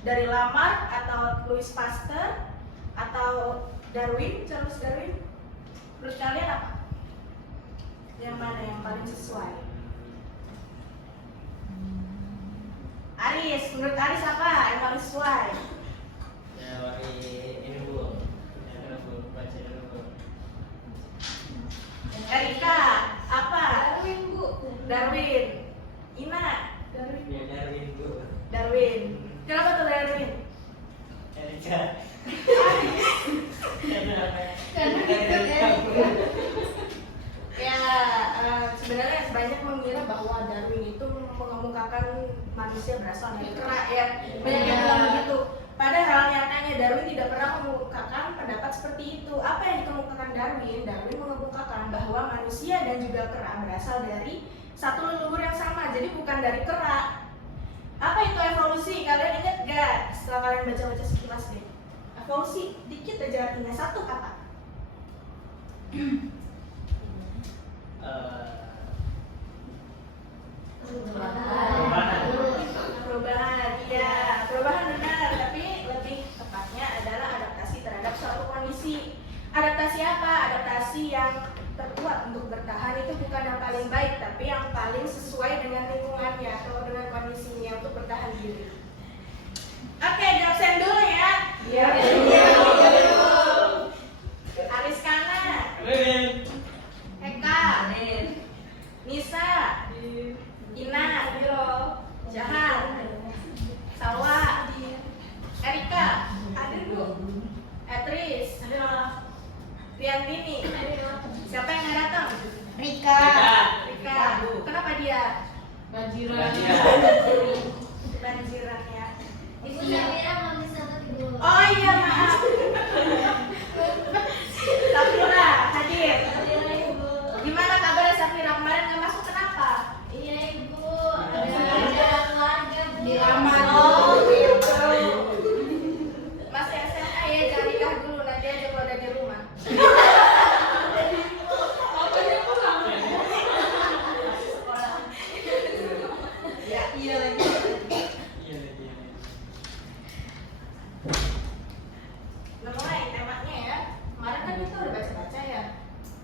Dari Lamarck atau Louis Pasteur atau Darwin, Charles Darwin? Menurut kalian apa? Yang mana yang paling sesuai? Aris, menurut Aris apa yang paling sesuai? Ya, ini Bu. Baca dulu Bu. Erika, apa? Darwin Bu. Darwin. Ina? Darwin. Ya, Darwin Bu. Darwin. Kenapa tuh Darwin? Erika. Karena ikut Erika. Ya, sebenarnya banyak mengira bahwa Darwin itu mengemukakan manusia berasal dari kera ya. Banyak yang bilang begitu. Padahal nyatanya Darwin tidak pernah mengemukakan pendapat seperti itu. Apa yang dikemukakan Darwin? Darwin mengemukakan bahwa manusia dan juga kera berasal dari satu leluhur yang sama. Jadi bukan dari kera. Apa itu evolusi? Kalian ingat gak? Setelah kalian baca-baca sekilas deh. Evolusi, dikit aja artinya, satu kata. Perubahan, iya, perubahan benar, tapi lebih tepatnya adalah adaptasi terhadap suatu kondisi. Adaptasi apa? Adaptasi yang terkuat untuk bertahan itu bukan yang paling baik, tapi yang paling sesuai dengan lingkungannya atau dengan kondisinya untuk bertahan diri. Oke, di absen dulu ya. Iya. Ariskana, Eka, Nisa, Ina, Jahan, Salwa, Erika, hadir Bu. Etris, Riantini, siapa yang nggak datang? Rika. Kenapa dia? Banjiran. Banjiran ya. Ibu Safira mau bisa tidur. Oh iya maaf. Safira hadir. Safira Ibu. Gimana kabarnya Safira, kemarin nggak masuk kenapa? Iya Ibu. Ada acara keluarga Bu. Dilamar. Oh gitu. Masih SMA ya, jangan nikah dulu, nanti aja kalau udah di rumah. Ya iya lagi. Nah, mulai temanya ya. Kemarin kan kita udah baca-baca ya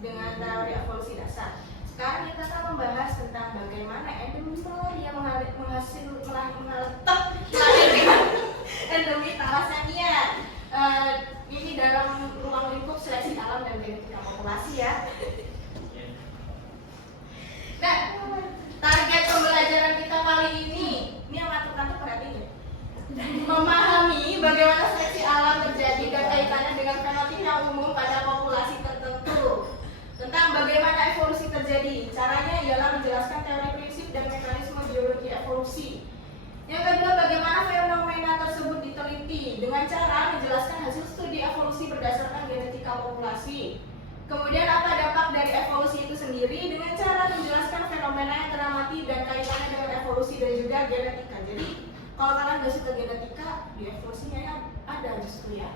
dengan teori evolusi dasar. Sekarang kita akan membahas tentang bagaimana endemi yang melahirkan endemi thalassemia. Ini dalam ruang lingkup seleksi alam dan genetika populasi ya. Nah, target pembelajaran kita kali ini yang ngantuk-ngantuk perhatiin ya. Memahami bagaimana seleksi alam terjadi dan kaitannya dengan fenotip yang umum pada populasi tertentu. Tentang bagaimana evolusi terjadi. Caranya ialah menjelaskan teori prinsip dan mekanisme biologi evolusi. Yang kedua, bagaimana fenomena tersebut diteliti dengan cara menjelaskan hasil studi evolusi berdasarkan genetika populasi. Kemudian apa dampak dari evolusi itu sendiri dengan cara menjelaskan fenomena yang teramati dan kaitannya dengan evolusi dan juga genetika. Jadi kalau kalian nggak suka genetika, di evolusinya ya ada justru ya.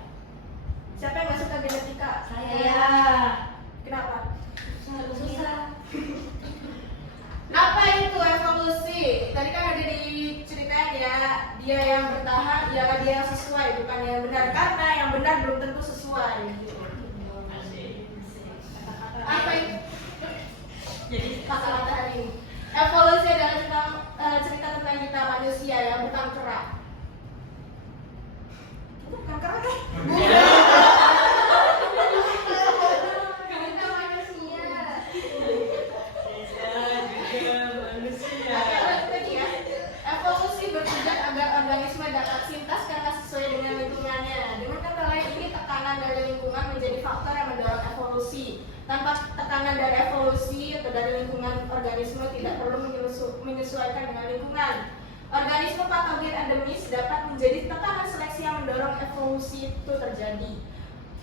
Siapa yang nggak suka genetika? Saya. Kenapa? Susah. Apa itu evolusi? Tadi kan ada diceritain ya, dia yang bertahan ialah dia yang sesuai, bukan yang benar. Karena yang benar belum tentu sesuai. Gitu. Asik. Apa itu? Jadi kata-kata hari ini. Evolusi adalah cerita tentang kita manusia yang bukan kera. Bukan kera kan? Kita manusia. Kita juga manusia. Oke, lanjut lagi ya. Evolusi bertujuan agar organisme dapat sintas karena sesuai dengan lingkungannya. Dengan kata lain, ini tekanan dari lingkungan menjadi faktor yang mendorong evolusi. Tanpa tekanan dari evolusi atau dari lingkungan, organisme tidak perlu menyesuaikan dengan lingkungan. Organisme patogen endemis dapat menjadi tekanan seleksi yang mendorong evolusi itu terjadi.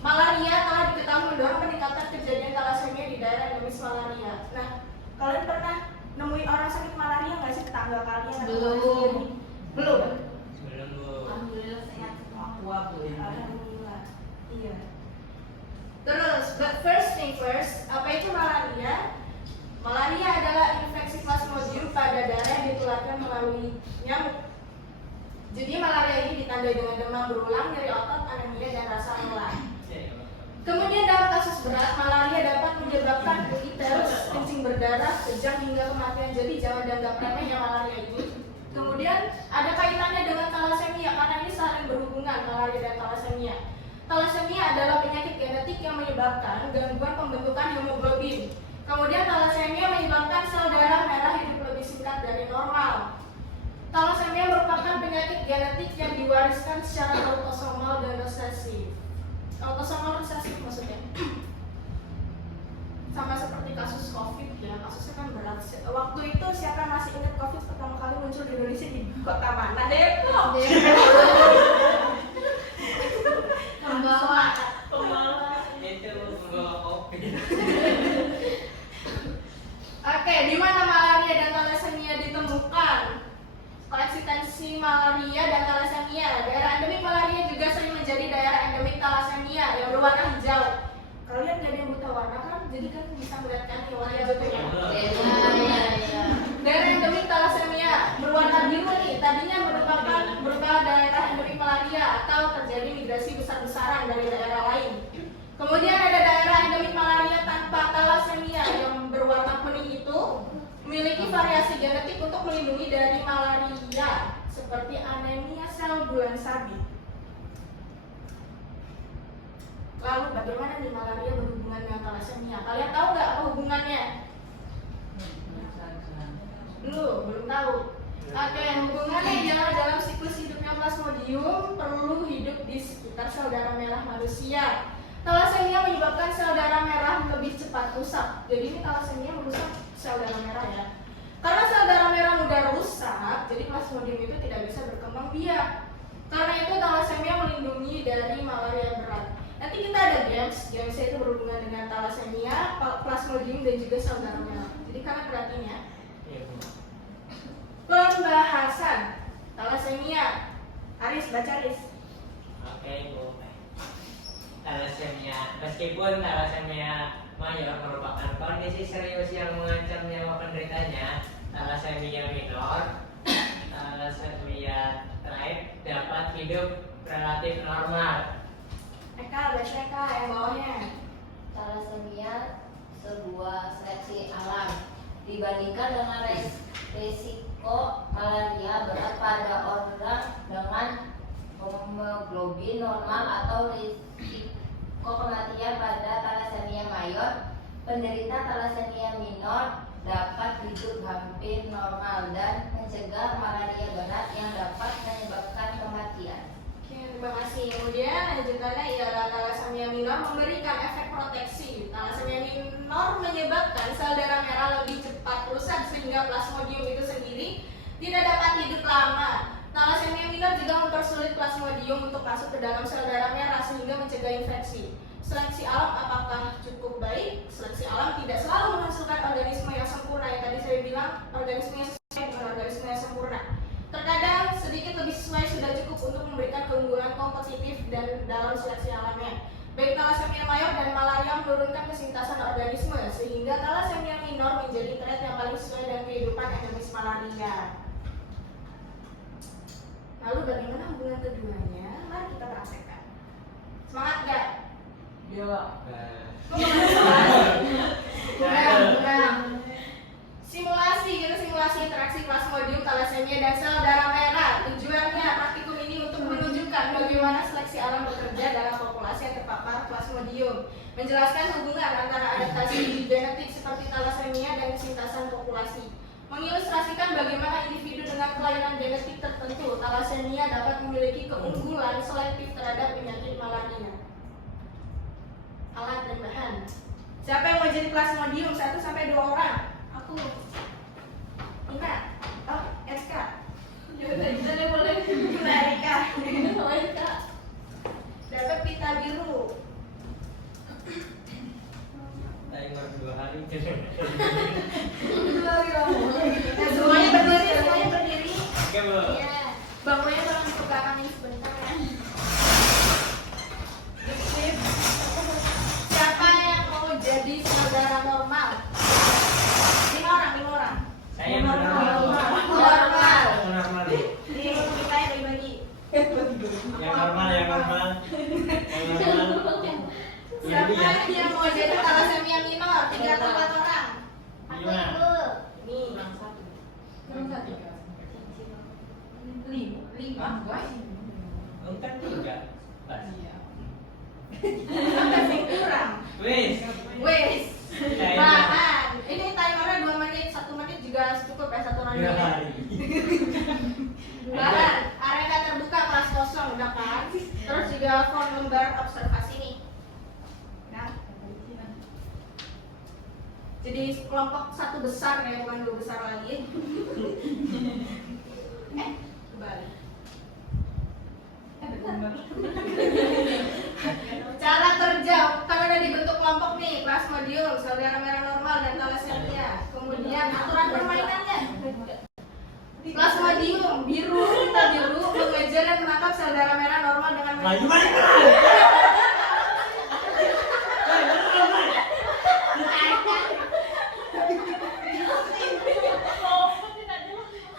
Malaria telah diketahui mendorong peningkatan kejadian thalassemia di daerah endemis malaria. Nah, kalian pernah nemuin orang sakit malaria nggak sih, tetangga kalian? atau Belum. kalian sendiri? Belum. Sebelum Bu. Alhamdulillah sehat semua. Alhamdulillah. Iya. Terus, but first thing first, apa itu malaria? Malaria adalah infeksi plasmodium pada darah yang ditularkan melalui nyamuk. Jadi malaria ini ditandai dengan demam berulang, nyeri otot, anemia, dan rasa lelah. Kemudian dalam kasus berat, malaria dapat menyebabkan icterus, kencing berdarah, kejang hingga kematian. Jadi jangan dianggap remeh ya malaria ini. Kemudian ada kaitannya dengan thalassemia karena ini saling berhubungan, malaria dan thalassemia. Thalassemia adalah penyakit genetik yang menyebabkan gangguan pembentukan hemoglobin. Kemudian thalassemia menyebabkan sel darah merah hidup lebih singkat dari normal. Thalassemia merupakan penyakit genetik yang diwariskan secara autosomal dan resesif. Autosomal resesif maksudnya sama seperti kasus COVID ya, kasusnya kan berat. Waktu itu siapa masih ingat COVID pertama kali muncul di Indonesia di kota mana? Depok. Membawa Itu membawa kopi. Oke, di mana malaria dan thalassemia ditemukan? Koeksistensi malaria dan thalassemia. Daerah endemik malaria juga sering menjadi daerah endemik thalassemia yang berwarna hijau. Kalian gak ada yang buta warna kan? Jadi kan bisa melihat kan warna hijaunya. ya. Daerah endemik thalassemia berwarna biru nih. Tadinya berupa daerah endemik malaria atau terjadi migrasi besar-besaran dari daerah lain. Kemudian ada daerah endemik malaria tanpa thalassemia yang berwarna kuning itu memiliki variasi genetik untuk melindungi dari malaria seperti anemia sel bulan sabit. Lalu bagaimana nih malaria berhubungan dengan thalassemia? Kalian tahu nggak apa hubungannya? Belum tahu. Oke, hubungannya ialah dalam siklus hidupnya plasmodium perlu hidup di sekitar sel darah merah manusia. Thalassemia menyebabkan sel darah merah lebih cepat rusak. Jadi ini thalassemia merusak sel darah merah ya. Karena sel darah merah mudah rusak, jadi plasmodium itu tidak bisa berkembang biak. Karena itu thalassemia melindungi dari malaria berat. Nanti kita ada games itu berhubungan dengan thalassemia, plasmodium dan juga sel darah merah. Jadi kalian perhatiin ya. Iya Bu. Pembahasan thalassemia. Aris, baca Aris. Oke Bu. Thalassemia. Meskipun thalassemia mayor merupakan kondisi serius yang mengancam nyawa penderitanya, thalassemia minor, thalassemia type dapat hidup relatif normal. Eka, baca Eka yang bawahnya. Thalassemia sebuah seleksi alam dibandingkan dengan resiko malaria berat pada orang dengan hemoglobin normal atau risiko kematian pada thalassemia mayor. Penderita thalassemia minor dapat hidup hampir normal dan mencegah malaria berat yang dapat menyebabkan kematian. Oke, terima kasih. Kemudian lanjutannya ialah thalassemia minor memberikan efek proteksi. Thalassemia minor menyebabkan sel darah merah lebih cepat rusak sehingga plasmodium itu sendiri tidak dapat hidup lama. Thalassemia minor juga mempersulit plasmodium untuk masuk ke dalam sel darah merah sehingga mencegah infeksi. Seleksi alam apakah cukup baik? Seleksi alam tidak selalu menghasilkan organisme yang sempurna. Yang tadi saya bilang, organisme yang sesuai dengan organisme yang sempurna. Terkadang sedikit lebih sesuai sudah cukup untuk memberikan keunggulan kompetitif dan dalam seleksi alamnya. Baik thalassemia mayor dan malaria menurunkan kesintasan organisme, sehingga thalassemia minor menjadi trait yang paling sesuai dengan kehidupan endemis malaria. Lalu bagaimana hubungan keduanya? Mari kita praktekkan. Semangat gak? Kurang. Simulasi, kita simulasi interaksi Plasmodium, thalassemia, dan sel darah merah. Tujuannya praktikum ini untuk menunjukkan bagaimana seleksi alam bekerja dalam populasi yang terpapar Plasmodium, menjelaskan hubungan antara adaptasi genetik seperti thalassemia dan kesintasan populasi, mengilustrasikan bagaimana individu dengan kelainan genetik tertentu thalassemia dapat memiliki keunggulan selektif terhadap penyakit malaria. Alat dan bahan. Siapa yang mau jadi Plasmodium? 1 sampai 2 orang. Aku. Ina. Oh, Eska. Jadi boleh. Erika. Dapat pita biru. Timer 2 hari. Nah, semuanya berdiri. Oke, Bu. Iya. Bangunnya tolong ke belakang ini sebentar ya. Sip. Siapa yang mau jadi saudara normal? 5 orang. Saya normal. Normal. Normal. Ini kita yang bagi-bagi. Yang normal. Siapa yang mau jadi thalassemia minor? 3 atau 4 orang? Aku Gimana? Ibu. Nih. Lima. Kan 3. Pas. Ada yang kurang. Wis. Wes. Kayaknya. Bahan. Ini timernya 2 menit, 1 menit juga cukup ya, 1 orang. 3 hari. Bahan, arena terbuka kelas kosong udah kan? Terus juga form lembar observasi nih. Nah. Jadi kelompok 1 besar ya, bukan 2 besar lagi. Kembali. Benar. Cara kerja, kan ada dibentuk kelompok nih, Plasmodium, sel darah merah normal, dan thalassemia. Kemudian aturan permainannya. Plasmodium biru, kita biru mengejar dan menangkap sel darah merah normal dengan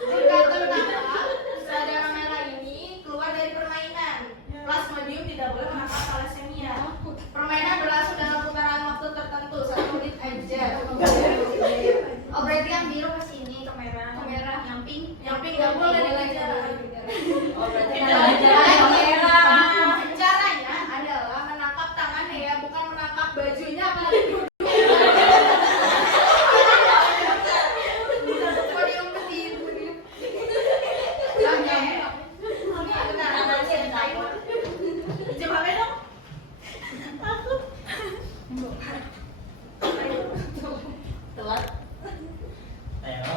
jika tertangkap, sel darah merah ini keluar dari permainan. Plasmodium tidak boleh menangkap thalassemia. Permainan berlangsung dalam putaran waktu tertentu, 1 menit aja. Oh berarti yang biru ke sini ke merah. Ke merah. Yang pink. Yang pink nggak boleh dikejar. Oh berarti Kita ada jalan merah. merah. Caranya adalah menangkap tangannya ya, bukan menangkap bajunya apalagi duduk. Podium berdiri. Oke. Ini benar, ada timer. Jam HP dong. Takut. Telat. Ayo.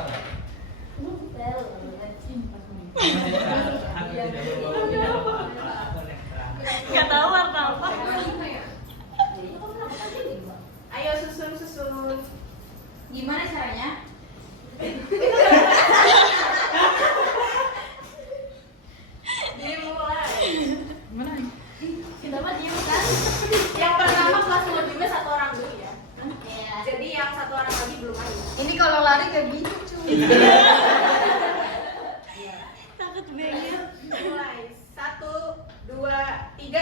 Nggak tahu warna apa. Ayo susun. Gimana caranya? Dimulai. Kita mah diem kan? Yang pertama Plasmodiumnya 1 orang dulu ya. Iya. Jadi yang 1 orang lagi belum ada. Ini kalau lari kayak gini cuy. Takut bengil. Mulai 1, 2, 3.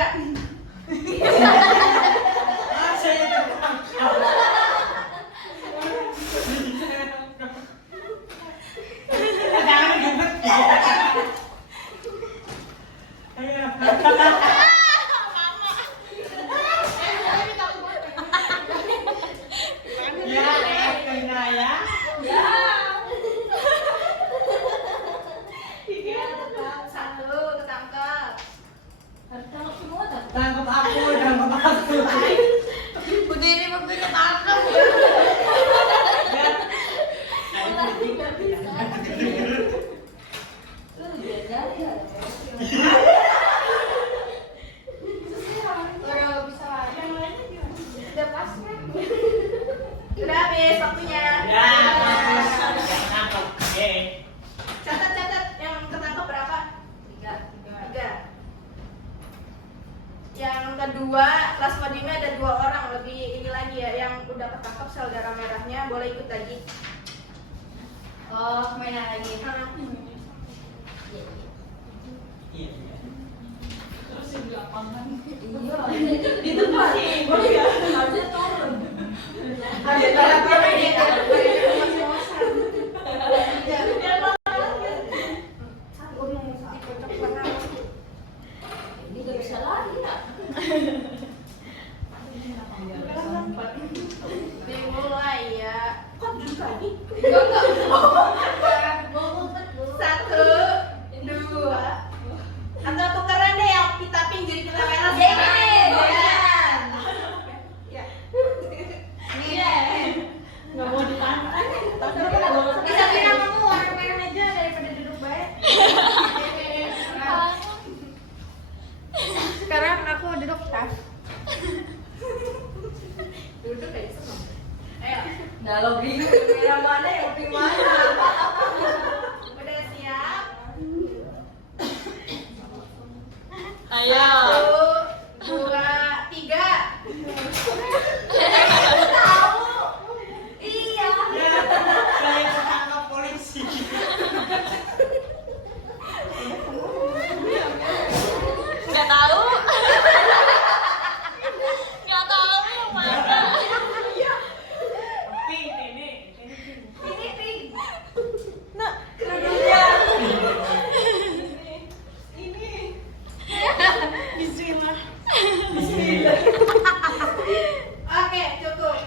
Ya, kena ya. Ya. dua plasmodiumnya ada 2 orang, lebih ini lagi ya yang udah ketangkep sel darah merahnya boleh ikut lagi. Oh, mainan lagi. Iya, iya. Terus yang di lapangan. Iya, di tempat. Oh iya, harusnya turun. Ada tanda-tanda ya. Ini gak bisa lari ya. Dimulai ya. Kok duduk lagi? Enggak. Mau ngumpet Bu. 1, 2. Atau tukeran deh yang kita pink jadi kita merah. Ya. Iya. Nggak mau dipantai. Bisa bilang kamu warna merah aja daripada duduk baik. Sekarang aku duduk tas. Duduk kayak gitu. Ayo. Nah, lo bingung merah mana yang pink mana? Udah siap? Ayo. 1, 2, 3. Tahu. Iya. Saya ketangkap polisi. Nggak tahu. Nggak tahu yang mana. Pink ini. Ini pink. Nah, Kerudungnya. Bismillah. Oke, cukup.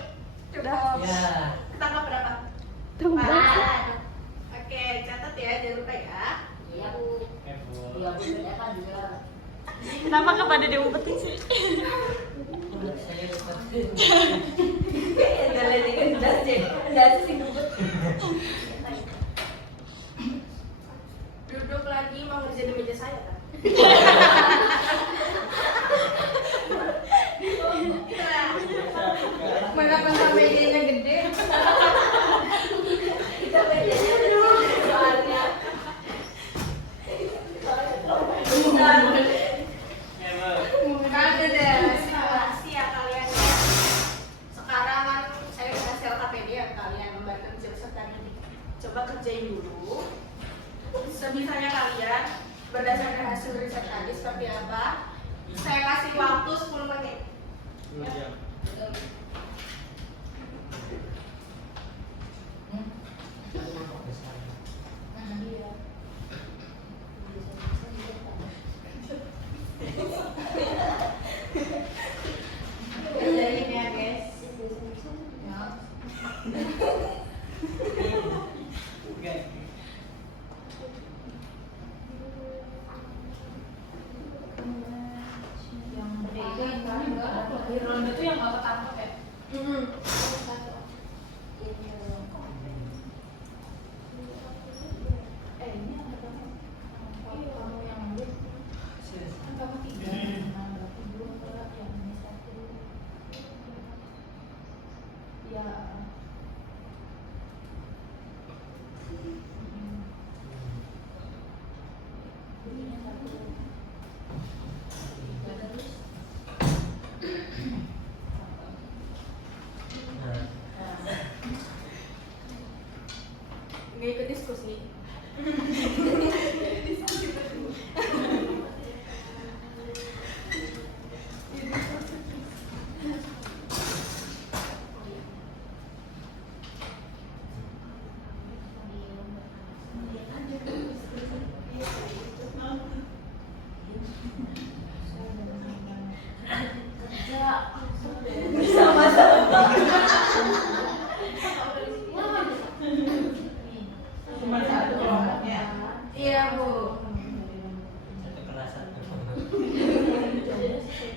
Cukup. Ya. Ketangkap berapa? Tuh. 4. Oke, catat ya, jangan lupa ya. Iya, Bu. Iya, Bu. Ya kan juga. Kenapa nggak pada diumpetin sih? Saya lupa. Enggak lagi kan das deh. Das sih ngumpet. Duduk lagi mau ngerjain di meja saya kan? Mengapa mejanya gede? Kita bedanya soalnya. Kan udah simulasi ya kalian ya. Sekarang kan saya udah kasih LKPD ya kalian membantu peserta ini. Coba kerjain dulu. Sebisanya kalian berdasarkan hasil riset tadi seperti apa. Saya kasih waktu 10 menit. 2 jam. Kerjain ya guys. Bukan. Di ronde tuh yang nggak ketangkep ya? Ini ada kamu. Kamu yang ambil. Kan kamu 3. Berarti 2 berat yang ini 1. Ya. Ini 1. Nggak ikut diskusi. Cuma satu kelompoknya. Iya bu. Satu kelas satu.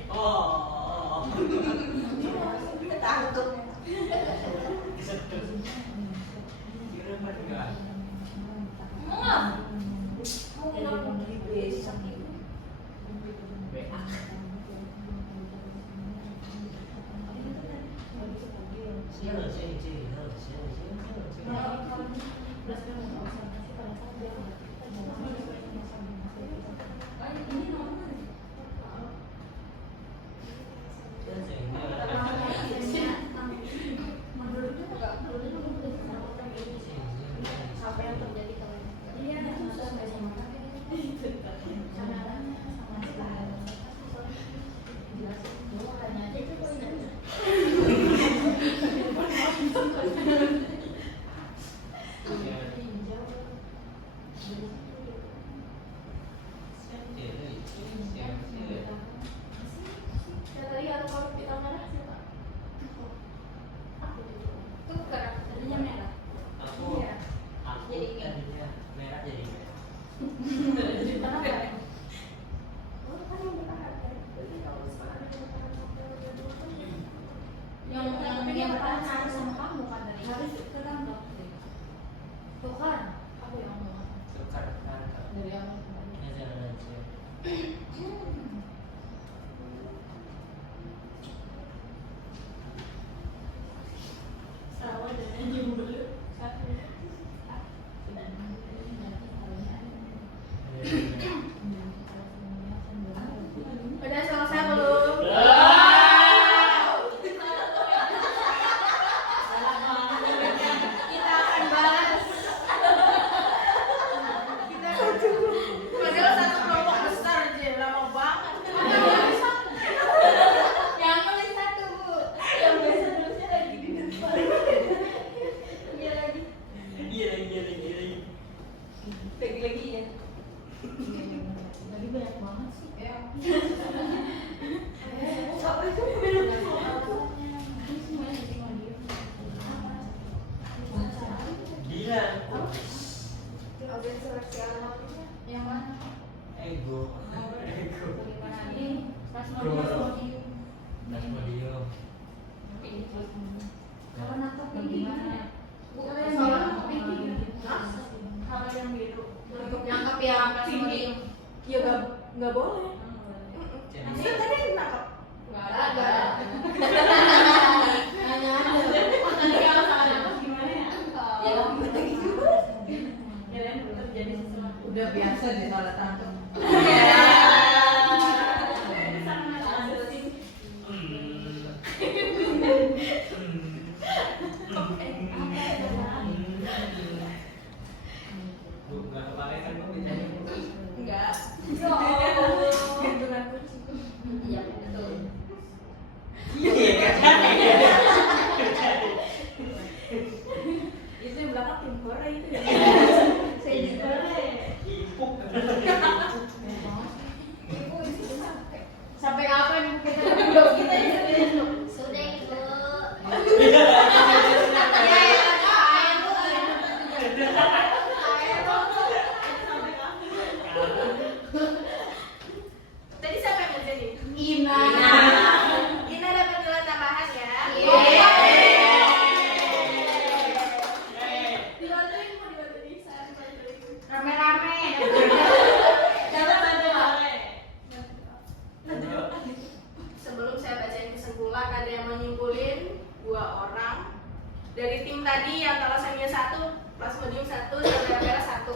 Oh. Ketangkep. Kira apa enggak? yang pertama harus sama kamu kan dari harus ketangkap. Tukar. Aku yang ngomong. Tukar kata. Dari yang Ini jalan aja. Sama dan nyium dulu. Udah selesai belum? Kita akan bahas. Kita padahal satu kelompok besar aja lama banget. yang nulis satu bu, yang biasa nulisnya lagi di depan. Iya lagi. Iya lagi. Lagi ya. Lagi banyak banget sih. Ya. Sampai itu semuanya cuma dia. Gila. Oke, seleksi alamatnya. Yang mana? Ego. Bagaimana ini? Pas Bro. podium. Mas Madio. Ini terus. Kalau nangkep ini gimana? Bukan Kalau yang nangkep ini Hah? Kalau yang biru. Untuk nangkep yang pas podium. Ya nggak boleh. Jadi Kan tadi nangkep. Nggak ada. Hanya ada. Nanti kalau salah nangkep gimana ya? Ya, gitu. Ya kan terjadi sesuatu. Udah biasa deh salah tangkap. Bu, nggak kepake kan Bu ditanya. Enggak. Ya Allah. Gantungan kunci. Iya betul. Iya kan? Itu yang belakang tim Korea itu ya. Saya juga. Ipuk. Ibu itu sampai. Sampai kapan kita belum kita ini? Sudah ibu. Iya. Tadi siapa yang ngerjain? Ina. Ina dapat nilai tambahan ya. Dibantuin mau dibantuin Isan. Rame-rame. Sebelum saya bacain kesimpulan, ada yang mau nyimpulin 2 orang dari tim tadi yang talasemia 1, plasmodium 1, dan merah 1.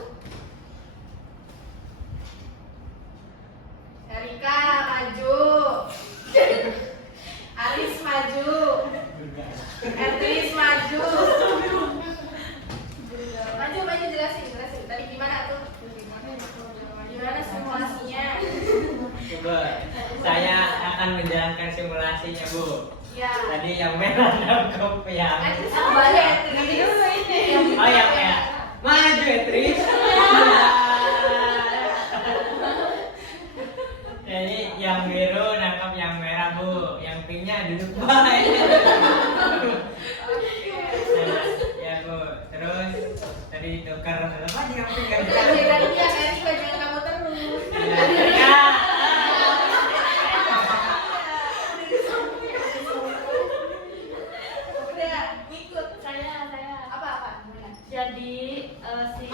Erika maju, Aris maju, Edris maju. Maju jelasin. Tadi gimana tuh? Gimana simulasinya? Coba saya akan menjalankan simulasinya Bu. Ya. Tadi yang merah nangkep yang. Kan sama ya, nanti dulu ini. Oh ya kayak maju ya Tris. Jadi yang biru nangkap yang merah Bu, yang pinknya duduk baik. Ya Bu, terus tadi ditukar apa aja yang pink kan? Gantian Eri bagian kamu terus. Ya. Udah, ikut. Saya. Apa? Gimana? Jadi si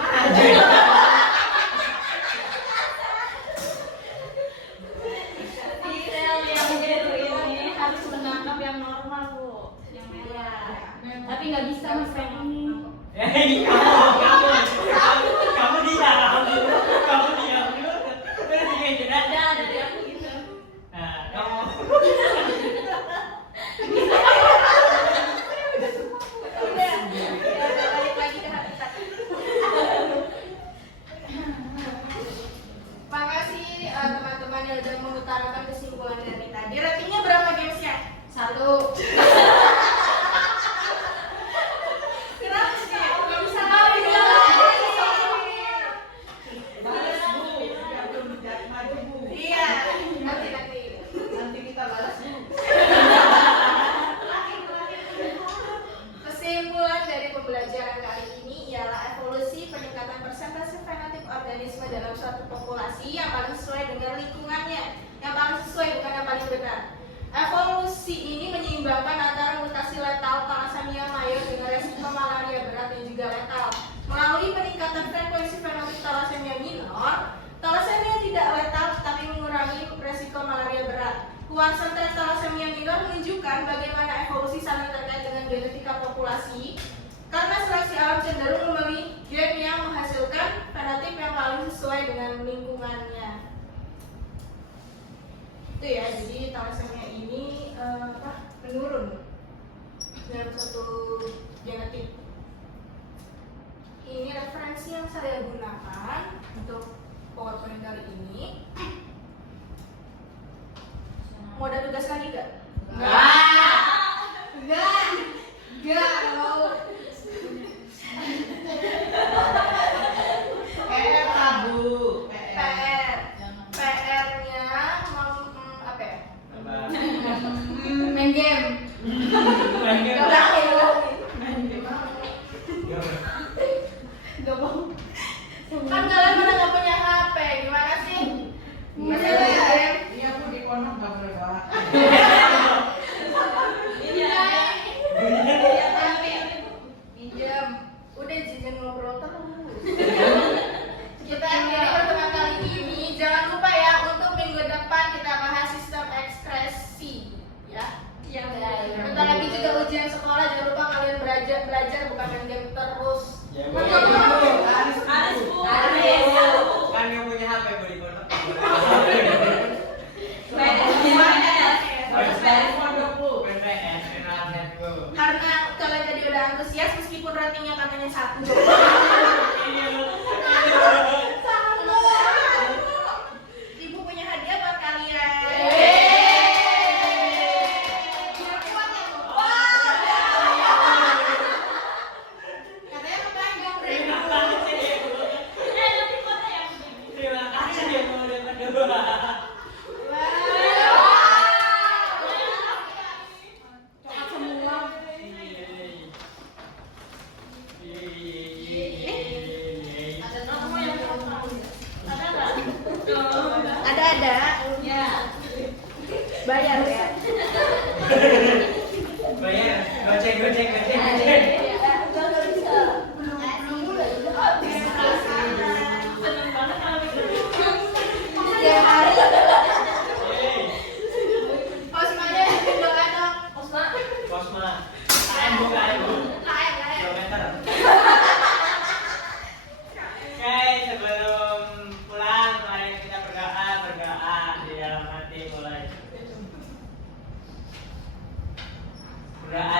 si sel yang biru ini harus menangkap yang normal bu, yang merah. Tapi nggak bisa mas ini. Kamu diam dulu. Terus Ada dari aku gitu. Nah, kamu. Udah, balik lagi ke habitat. Makasih teman-teman yang udah mengutarakan kesimpulan dari tadi. Ratingnya berapa gamesnya? 1. Kenapa sih? Gak bisa kali ya. Balas Bu, biar belum maju Bu. Iya, nanti. Nanti kita balas Bu. Kesimpulan dari pembelajaran kali ini ialah evolusi peningkatan persentase fenotip organisme dalam suatu populasi yang paling sesuai dengan lingkungannya, yang paling sesuai bukan yang paling benar. Evolusi ini menyeimbangkan antara mutasi letal Kuarsentrase thalassemia minor menunjukkan bagaimana evolusi saling terkait dengan genetika populasi. Karena seleksi alam cenderung memilih gen yang menghasilkan fenotip yang paling sesuai dengan lingkungannya. Itu ya, jadi thalassemia ini menurun dalam satu genetik. Ini referensi yang saya gunakan untuk PowerPoint kali ini. Mau ada tugas lagi gak? Enggak mau. PR Bu. PR-nya apa ya? Main game. Kan kalian pada nggak punya HP, gimana sih? Masih ada ya? Iya Bu, di pondok nggak boleh bawa. Pinjam. Udah jangan ngobrol terus. Kita akhiri pertemuan kali ini. Jangan lupa ya untuk minggu depan kita bahas sistem ekspresi, ya. Bentar lagi juga ujian sekolah. Jangan lupa kalian belajar bukan main game terus. Ya, Betul, Bu. betul. Harus Bu. Kan yang punya HP Bu di pondok. Pondok Bu. PPS, kenalan Bu. Karena kalian tadi udah antusias meskipun ratingnya katanya 1. Ibu punya hadiah buat kalian. Katanya kebanyakan. Terima kasih ya Bu udah berdua. Coklat semua. Ada. Ya. Bayar ya. Bayar, goceng. Tiap hari. Yeay. Osmanya bikin doa dong. Kosma. KM Bu, KM Bu. Lain. Kilometer. Oke, sebelum pulang, mari kita berdoa di dalam hati mulai. Berdoa